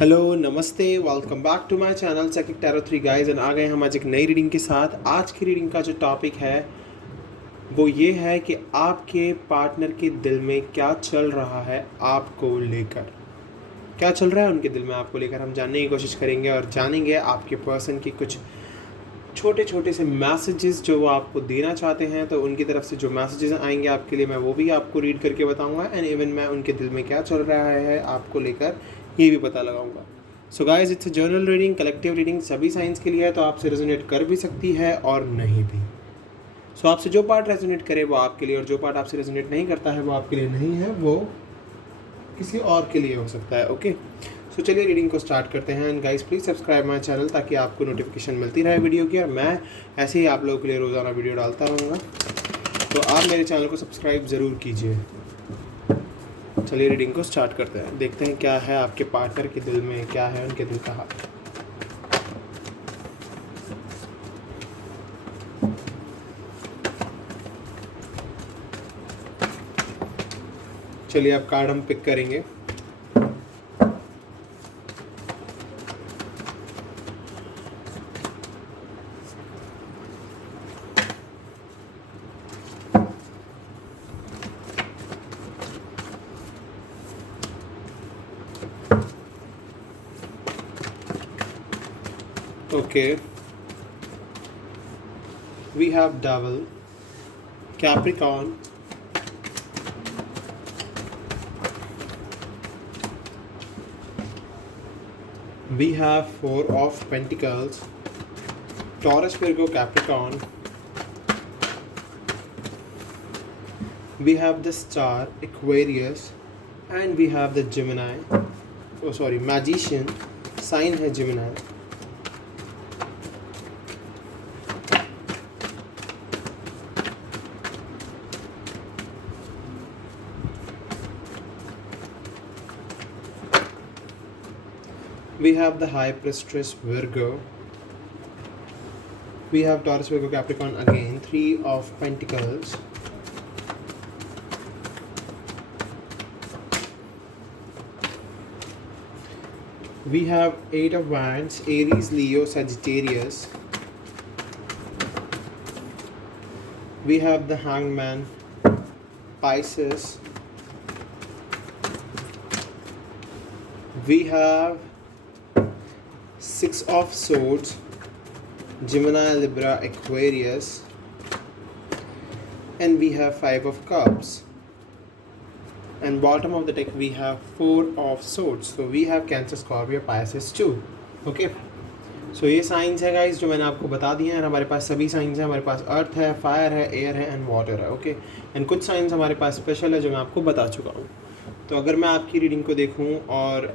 Hello नमस्ते, welcome back to my channel सेकिक tarot 3 guys. And आ गए हम आज एक नई रीडिंग के साथ। आज की रीडिंग का जो टॉपिक है वो ये है कि आपके पार्टनर के दिल में क्या चल रहा है आपको लेकर। क्या चल रहा है उनके दिल में आपको लेकर, हम जानने की कोशिश करेंगे और जानेंगे आपके पर्सन की कुछ छोटे छोटे से मैसेजेस जो वो आपको देना चाहते हैं। तो उनकी तरफ से जो मैसेजेस आएंगे आपके लिए, मैं वो भी आपको रीड करके बताऊंगा। एंड इवन मैं उनके दिल में क्या चल रहा है आपको लेकर ये भी पता लगाऊंगा। So guys, it's a journal reading, collective reading, सभी साइंस के लिए है, तो आपसे रेजोनेट कर भी सकती है और नहीं भी। सो आपसे जो पार्ट रेजोनेट करे वो आपके लिए, और जो पार्ट आपसे रेजोनेट नहीं करता है वो आपके लिए नहीं है, वो किसी और के लिए हो सकता है। ओके, सो चलिए रीडिंग को स्टार्ट करते हैं। And guys please subscribe my channel ताकि आपको नोटिफिकेशन मिलती रहे वीडियो की, और मैं ऐसे ही आप लोगों के लिए रोज़ाना वीडियो डालता रहूँगा। तो आप मेरे चैनल को सब्सक्राइब ज़रूर कीजिए। चलिए रीडिंग को स्टार्ट करते हैं, देखते हैं क्या है आपके पार्टनर के दिल में, क्या है उनके दिल का हाल। चलिए अब कार्ड हम पिक करेंगे। Okay, we have Devil, Capricorn, we have Four of Pentacles, Taurus, Virgo, Capricorn, we have the Star, Aquarius, and we have the Gemini, Magician, sign है Gemini. We have the High Priestess, Virgo. We have Taurus, Virgo, Capricorn again. Three of Pentacles. We have Eight of Wands, Aries, Leo, Sagittarius. We have the Hanged Man, Pisces. We have Six of Swords, Gemini, Libra, Aquarius, and we have Five of Cups. And bottom of the deck we have Four of Swords. So we have Cancer, Scorpio, Pisces too. Okay. So ये science है guys जो मैंने आपको बता दिए हैं। हमारे पास सभी साइंस हैं, हमारे पास अर्थ है, फायर है, एयर है एंड वाटर है। ओके, एंड कुछ साइंस हमारे पास स्पेशल है जो मैं आपको बता चुका हूँ। तो अगर मैं आपकी रीडिंग को देखूं और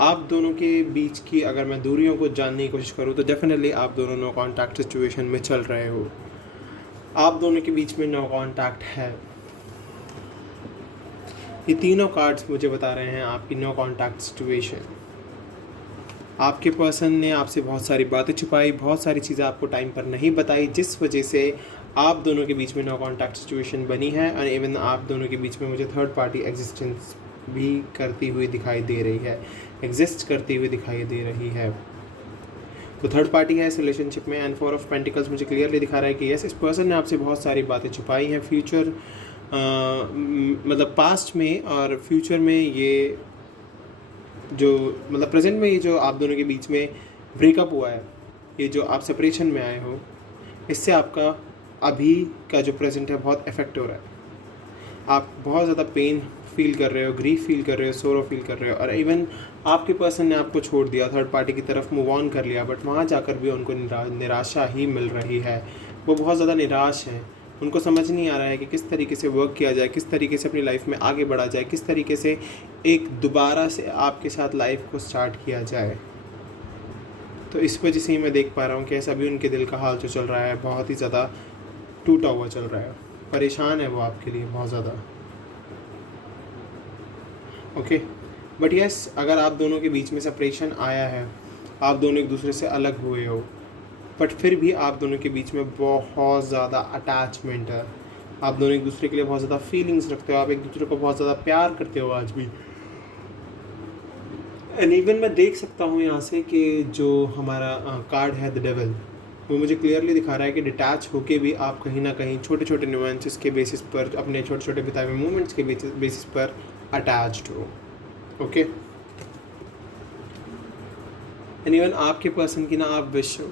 आप दोनों के बीच की अगर मैं दूरियों को जानने की कोशिश करूं, तो डेफिनेटली आप दोनों नो कॉन्टैक्ट सिचुएशन में चल रहे हो। आप दोनों के बीच में नो कॉन्टैक्ट है। ये तीनों कार्ड्स मुझे बता रहे हैं आपकी नो कॉन्टैक्ट सिचुएशन। आपके पर्सन ने आपसे बहुत सारी बातें छुपाई, बहुत सारी चीज़ें आपको टाइम पर नहीं बताई, जिस वजह से आप दोनों के बीच में नो कॉन्टैक्ट सिचुएशन बनी है। और इवन आप दोनों के बीच में मुझे थर्ड पार्टी एग्जिस्टेंस भी करती हुई दिखाई दे रही है, एग्जिस्ट करती हुई दिखाई दे रही है। तो थर्ड पार्टी है इस रिलेशनशिप में। एंड फोर ऑफ पेंटिकल्स मुझे क्लियरली दिखा रहा है कि यस, इस पर्सन ने आपसे बहुत सारी बातें छुपाई हैं। फ्यूचर मतलब पास्ट में और फ्यूचर में, ये जो मतलब प्रेजेंट में ये जो आप दोनों के बीच में ब्रेकअप हुआ है, ये जो आप सेपरेशन में आए हो, इससे आपका अभी का जो प्रेजेंट है बहुत इफेक्ट हो रहा है। आप बहुत ज़्यादा पेन फील कर रहे हो, ग्रीफ फील कर रहे हो, सोरो फील कर रहे हो। और इवन आपके पर्सन ने आपको छोड़ दिया, थर्ड पार्टी की तरफ मूव ऑन कर लिया, बट वहाँ जाकर भी उनको निराशा ही मिल रही है। वो बहुत ज़्यादा निराश हैं। उनको समझ नहीं आ रहा है कि किस तरीके से वर्क किया जाए, किस तरीके से अपनी लाइफ में आगे बढ़ा जाए, किस तरीके से एक दोबारा से आपके साथ लाइफ को स्टार्ट किया जाए। तो इस वजह से ही मैं देख पा रहा हूँ कि ऐसा भी उनके दिल का हाल जो चल रहा है बहुत ही ज़्यादा टूटा हुआ चल रहा है। परेशान है वो आपके लिए बहुत ज़्यादा। ओके, बट यस, अगर आप दोनों के बीच में सेपरेशन आया है, आप दोनों एक दूसरे से अलग हुए हो, बट फिर भी आप दोनों के बीच में बहुत ज़्यादा अटैचमेंट है। आप दोनों एक दूसरे के लिए बहुत ज़्यादा फीलिंग्स रखते हो, आप एक दूसरे को बहुत ज़्यादा प्यार करते हो आज भी। एंड इवन मैं देख सकता हूँ यहाँ से कि जो हमारा कार्ड है द डेविल, वो मुझे क्लियरली दिखा रहा है कि डिटैच होके भी आप कहीं ना कहीं छोटे छोटे न्यूएंसेस के बेसिस पर, अपने छोटे छोटे बिताए हुए मोमेंट्स के बेसिस पर अटैच्ड हो। ओके, एंड इवन आपके पर्सन की ना आप विश हो,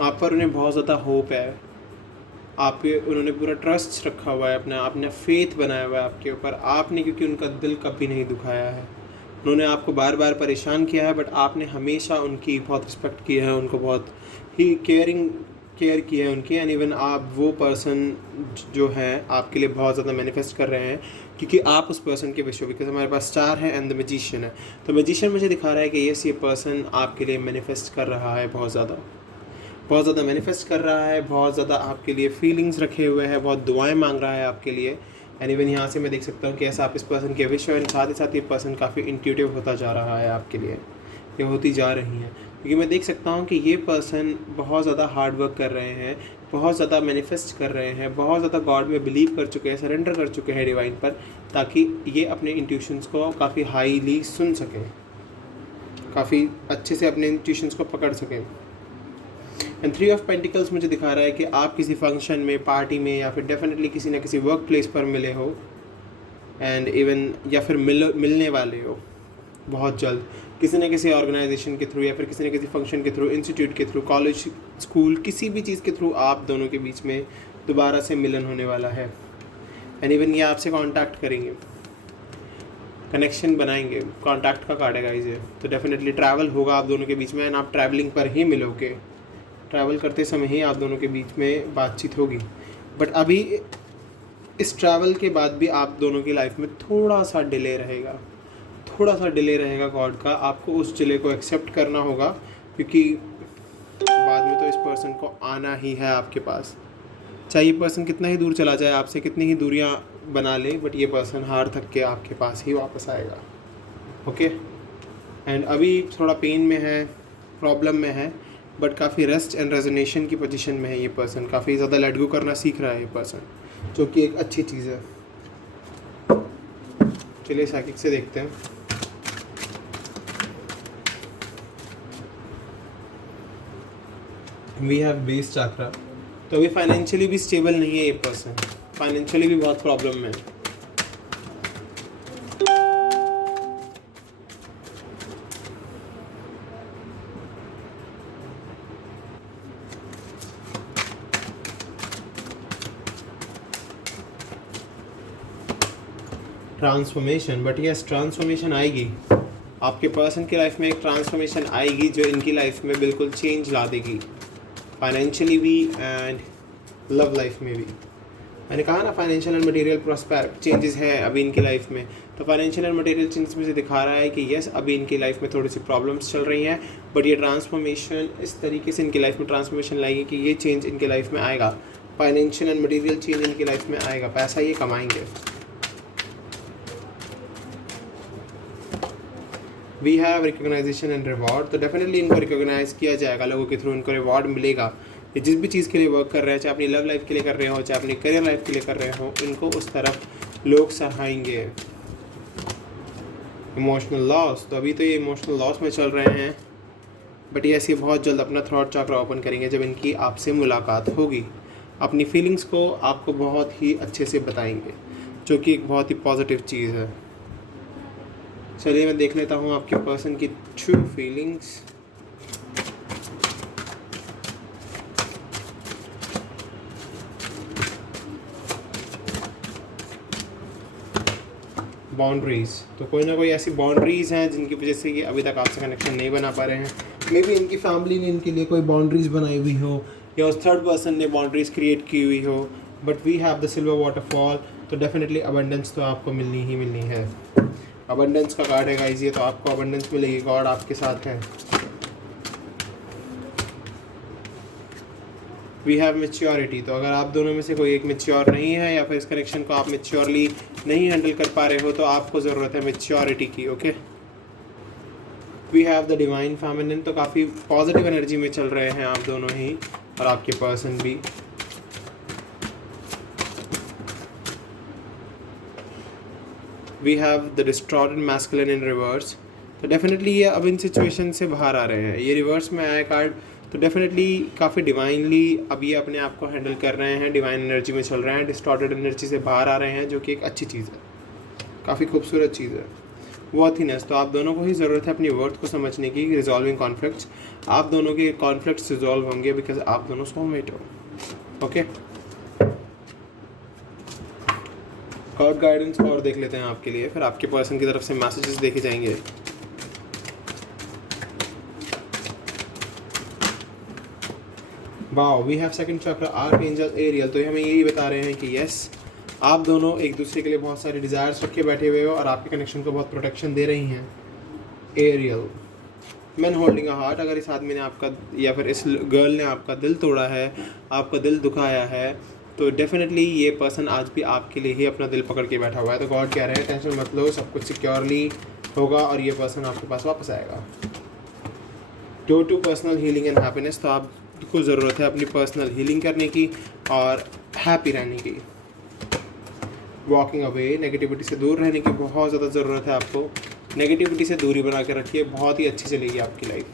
आप पर उन्हें बहुत ज़्यादा होप है, आप पे उन्होंने पूरा ट्रस्ट रखा हुआ है, अपना आपने फेथ बनाया हुआ है आपके ऊपर, आपने क्योंकि उनका दिल कभी नहीं दुखाया है, उन्होंने आपको बार बार परेशान किया है, बट आपने हमेशा उनकी बहुत रिस्पेक्ट की है, उनको बहुत ही केयर की है उनकी। एंड इवन आप वो पर्सन जो है आपके लिए बहुत ज़्यादा मैनिफेस्ट कर रहे हैं, क्योंकि आप उस पर्सन के विश हो, बिकॉज हमारे पास स्टार है एंड द मैजिशियन है। तो मैजिशियन मुझे दिखा रहा है कि यस, ये पर्सन आपके लिए मैनिफेस्ट कर रहा है, बहुत ज़्यादा मैनिफेस्ट कर रहा है, बहुत ज़्यादा आपके लिए फीलिंग्स रखे हुए हैं, बहुत दुआएं मांग रहा है आपके लिए। एंड इवन यहाँ से मैं देख सकता हूँ कि ऐसा आप इस पर्सन के विश हो, एंड साथ ही साथ ये पर्सन काफ़ी इंट्यूटिव होता जा रहा है आपके लिए, ये होती जा रही हैं, क्योंकि मैं देख सकता हूँ कि ये पर्सन बहुत ज़्यादा हार्ड वर्क कर रहे हैं, बहुत ज़्यादा मैनिफेस्ट कर रहे हैं, बहुत ज़्यादा गॉड में बिलीव कर चुके हैं, सरेंडर कर चुके हैं डिवाइन पर, ताकि ये अपने इंट्यूशंस को काफ़ी हाईली सुन सकें, काफ़ी अच्छे से अपने इंट्यूशंस को पकड़ सकें। एंड 3 ऑफ पेंटिकल्स मुझे दिखा रहा है कि आप किसी फंक्शन में, पार्टी में, या फिर डेफिनेटली किसी न किसी वर्क प्लेस पर मिले हो, एंड इवन या फिर मिलने वाले हो बहुत जल्द, किसी न किसी ऑर्गेनाइजेशन के थ्रू, या फिर किसी न किसी फंक्शन के थ्रू, इंस्टीट्यूट के थ्रू, कॉलेज, स्कूल, किसी भी चीज़ के थ्रू आप दोनों के बीच में दोबारा से मिलन होने वाला है। एंड इवन ये आपसे कांटेक्ट करेंगे, कनेक्शन बनाएंगे, कांटेक्ट का कार्ड है गाइस ये, तो डेफिनेटली ट्रैवल होगा आप दोनों के बीच में, एंड आप ट्रैवलिंग पर ही मिलोगे, ट्रैवल करते समय ही आप दोनों के बीच में बातचीत होगी। बट अभी इस ट्रैवल के बाद भी आप दोनों की लाइफ में थोड़ा सा डिले रहेगा गॉड का, आपको उस डिले को एक्सेप्ट करना होगा, क्योंकि बाद में तो इस पर्सन को आना ही है आपके पास, चाहे ये पर्सन कितना ही दूर चला जाए आपसे, कितनी ही दूरियां बना ले, बट ये पर्सन हार थक के आपके पास ही वापस आएगा। ओके, एंड अभी थोड़ा पेन में है, प्रॉब्लम में है, बट काफ़ी रेस्ट एंड रेजोनेशन की पोजीशन में है ये पर्सन, काफ़ी ज़्यादा लेट गो करना सीख रहा है ये पर्सन, जो कि एक अच्छी चीज़ है। चलिए साइकिक से देखते हैं। वी हैव बेस चाक्रा, तो अभी फाइनेंशियली भी स्टेबल नहीं है ये पर्सन, फाइनेंशियली भी बहुत प्रॉब्लम में है। ट्रांसफॉर्मेशन, बट यस ट्रांसफॉर्मेशन आएगी आपके पर्सन की लाइफ में, एक ट्रांसफॉर्मेशन आएगी जो इनकी लाइफ में बिल्कुल चेंज ला देगी, फाइनेंशियली भी एंड लव लाइफ में भी। मैंने कहा ना financial and material prosper changes है अभी इनकी लाइफ में, तो फाइनेंशियल एंड मटेरियल चेंजेस मुझे दिखा रहा है कि यस अभी इनकी लाइफ में थोड़ी सी प्रॉब्लम्स चल रही हैं, बट ये ट्रांसफॉर्मेशन इस तरीके से इनकी लाइफ में ट्रांसफॉर्मेशन लाएगी कि ये चेंज इनकी लाइफ में आएगा, फाइनेंशियल एंड मटेरियल चेंज इनकी लाइफ में आएगा, पैसा ये कमाएंगे। We have recognization and reward, तो डेफिनेटली इनको रिकॉग्नाइज किया जाएगा, लोगों के थ्रू इनको रिवॉर्ड मिलेगा। ये जिस भी चीज़ के लिए वर्क कर रहे हैं, चाहे अपनी लव लाइफ के लिए कर रहे हो, चाहे अपनी करियर लाइफ के लिए कर रहे हो, इनको उस तरफ लोग सराहेंगे। इमोशनल लॉस, तो अभी तो ये इमोशनल लॉस में चल रहे हैं, बट ये ऐसे बहुत जल्द अपना थ्रॉट चक्र ओपन करेंगे जब इनकी आपसे मुलाकात होगी, अपनी फीलिंग्स को आपको बहुत ही अच्छे से बताएंगे, जो कि एक बहुत ही पॉजिटिव चीज़ है। चलिए मैं देख लेता हूँ आपके पर्सन की ट्रू फीलिंग्स। बाउंड्रीज़, तो कोई ना कोई ऐसी बाउंड्रीज़ हैं जिनकी वजह से ये अभी तक आपसे कनेक्शन नहीं बना पा रहे हैं। मे बी इनकी फैमिली ने इनके लिए कोई बाउंड्रीज़ बनाई हुई हो, या उस थर्ड पर्सन ने बाउंड्रीज़ क्रिएट की हुई हो, but we have the silver waterfall, तो डेफिनेटली अबंडेंस तो आपको मिलनी ही मिलनी है। अबंडेंस का कार्ड है गाइस ये, तो आपको अबंडेंस मिलेगी, गॉड आपके साथ है। वी हैव मैच्योरिटी, तो अगर आप दोनों में से कोई एक मैच्योर नहीं है, या फिर इस कनेक्शन को आप मैच्योरली नहीं हैंडल कर पा रहे हो, तो आपको ज़रूरत है मैच्योरिटी की। Okay, we have the divine feminine, तो काफ़ी पॉजिटिव एनर्जी में चल रहे हैं आप दोनों ही, और आपके पर्सन भी। We have the distorted masculine in reverse, तो डेफिनेटली ये अब इन सिचुएशन से बाहर आ रहे हैं। ये रिवर्स में आया कार्ड, तो डेफिनेटली काफ़ी डिवाइनली अब ये अपने आप को हैंडल कर रहे हैं, डिवाइन एनर्जी में चल रहे हैं, डिस्टॉर्टेड एनर्जी से बाहर आ रहे हैं, जो कि एक अच्छी चीज़ है, काफ़ी खूबसूरत चीज़ है। वर्थीनेस, तो आप दोनों को ही ज़रूरत है अपनी वर्थ को समझने की। रिजॉल्विंग कॉन्फ्लिक्ट्स, आप दोनों के कॉन्फ्लिक्ट्स रिजॉल्व होंगे बिकॉज आप दोनों सोलमेट हो। ओके, कार्ड गाइडेंस और देख लेते हैं आपके लिए, फिर आपके पर्सन की तरफ से मैसेजेस देखे जाएंगे। वाओ, वी हैव सेकंड चक्र आर्कएंजल एरियल। तो हमें यही बता रहे हैं कि यस, आप दोनों एक दूसरे के लिए बहुत सारे डिज़ायर्स रख के बैठे हुए हो और आपके कनेक्शन को बहुत प्रोटेक्शन दे रही हैं। Ariel, man holding a heart, अगर इस आदमी ने आपका या फिर इस गर्ल ने आपका दिल तोड़ा है, आपका दिल दुखाया है, तो डेफिनेटली ये पर्सन आज भी आपके लिए ही अपना दिल पकड़ के बैठा हुआ है। तो गॉड कह रहे हैं टेंशन मत लो, सब कुछ सिक्योरली होगा और ये पर्सन आपके पास वापस आएगा। Door to personal healing and happiness, तो आपको ज़रूरत है अपनी पर्सनल हीलिंग करने की और हैप्पी रहने की। वॉकिंग अवे, नेगेटिविटी से दूर रहने की बहुत ज़्यादा ज़रूरत है आपको। नेगेटिविटी से दूरी बना के रखिए, बहुत ही अच्छी चलेगी आपकी लाइफ।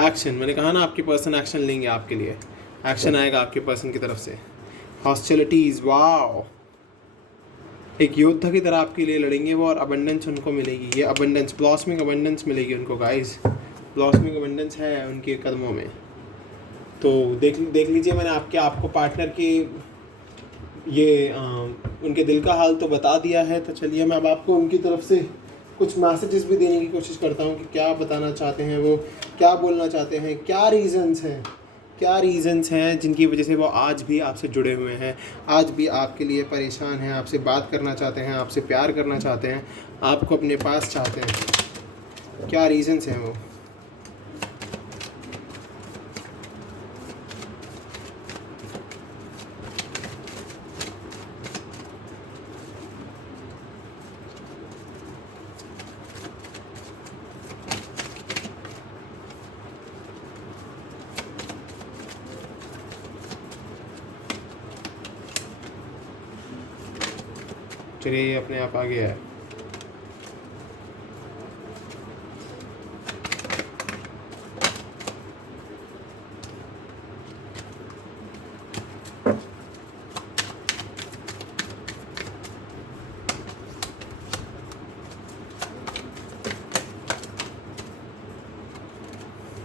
एक्शन, मैंने कहा ना आपके पर्सन एक्शन लेंगे आपके लिए, एक्शन आएगा आपके पर्सन की तरफ से। हॉस्टिलिटीज़, वाओ, एक योद्धा की तरह आपके लिए लड़ेंगे वो और अबंडेंस उनको मिलेगी। ये अबंडेंस, ब्लॉसमिंग अबंडेंस मिलेगी उनको गाइस, ब्लॉसमिंग अबंडेंस है उनके कदमों में। तो देख लीजिए, मैंने आपको पार्टनर की ये उनके दिल का हाल तो बता दिया है। तो चलिए मैं अब आपको उनकी तरफ से कुछ मैसेजेस भी देने की कोशिश करता हूँ कि क्या बताना चाहते हैं वो, क्या बोलना चाहते हैं, क्या रीज़न्स हैं जिनकी वजह से वो आज भी आपसे जुड़े हुए हैं, आज भी आपके लिए परेशान हैं, आपसे बात करना चाहते हैं, आपसे प्यार करना चाहते हैं, आपको अपने पास चाहते हैं। क्या रीज़न्स हैं वो? चलिए, ये अपने आप आ गया है।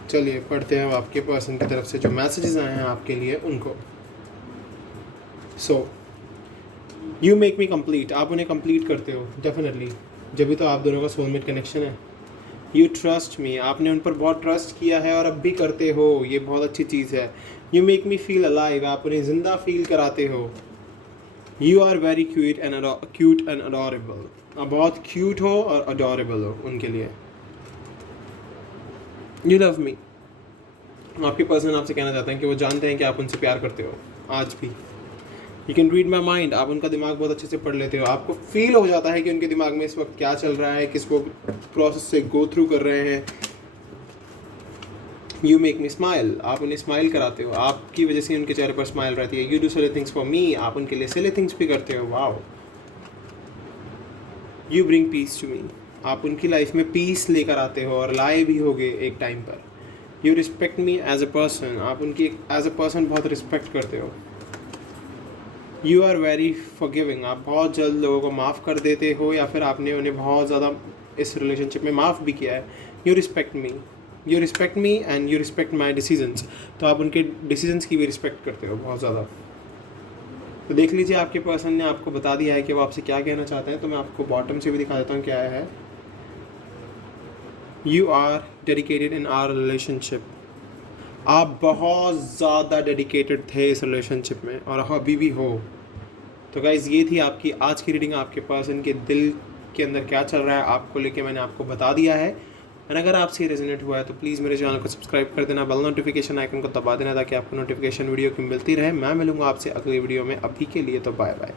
चलिए पढ़ते हैं आपके पर्सन की तरफ से जो मैसेजेस आए हैं आपके लिए उनको। So you make me complete, आप उन्हें कंप्लीट करते हो डेफिनेटली, जब भी तो आप दोनों का सोलमेट कनेक्शन है। यू ट्रस्ट मी, आपने उन पर बहुत ट्रस्ट किया है और अब भी करते हो, ये बहुत अच्छी चीज़ है। You make me feel alive, आप उन्हें ज़िंदा फील कराते हो। You are very cute and adorable, आप बहुत क्यूट हो और अडोरेबल हो उनके लिए। यू लव मी, आपके पर्सन आपसे कहना चाहते हैं कि वो जानते हैं कि आप उनसे प्यार करते हो आज भी। You can read my mind, आप उनका दिमाग बहुत अच्छे से पढ़ लेते हो, आपको फील हो जाता है कि उनके दिमाग में इस वक्त क्या चल रहा है, किस वो प्रोसेस से गो थ्रू कर रहे हैं। यू मेक मी स्माइल, आप उन्हें स्माइल कराते हो, आपकी वजह से उनके चेहरे पर स्माइल रहती है। You do silly things for me, आप उनके लिए सिली थिंग्स भी करते हो। Wow. You bring peace to me, आप उनकी लाइफ में पीस लेकर आते हो और लाए भी होगे एक टाइम पर। You respect me as a person, आप उनकी एज अ पर्सन बहुत रिस्पेक्ट करते हो। यू आर वेरी फॉरगिविंग, आप बहुत जल्द लोगों को माफ़ कर देते हो या फिर आपने उन्हें बहुत ज़्यादा इस रिलेशनशिप में माफ़ भी किया है। You respect me and you respect my decisions, तो आप उनके डिसीजंस की भी रिस्पेक्ट करते हो बहुत ज़्यादा। तो देख लीजिए आपके पर्सन ने आपको बता दिया है कि वो आपसे क्या कहना चाहते हैं। तो मैं आपको बॉटम से भी दिखा देता हूँ क्या है। You are dedicated in our relationship, आप बहुत ज़्यादा डेडिकेटेड थे इस रिलेशनशिप में और अभी भी हो। तो गाइज़, ये थी आपकी आज की रीडिंग। आपके पर्सन के दिल के अंदर क्या चल रहा है आपको लेके मैंने आपको बता दिया है। और अगर आपसे रेजोनेट हुआ है तो प्लीज़ मेरे चैनल को सब्सक्राइब कर देना, बेल नोटिफिकेशन आइकन को दबा देना ताकि आपको नोटिफिकेशन वीडियो की मिलती रहे। मैं मिलूँगा आपसे अगली वीडियो में, अभी के लिए तो बाय बाय।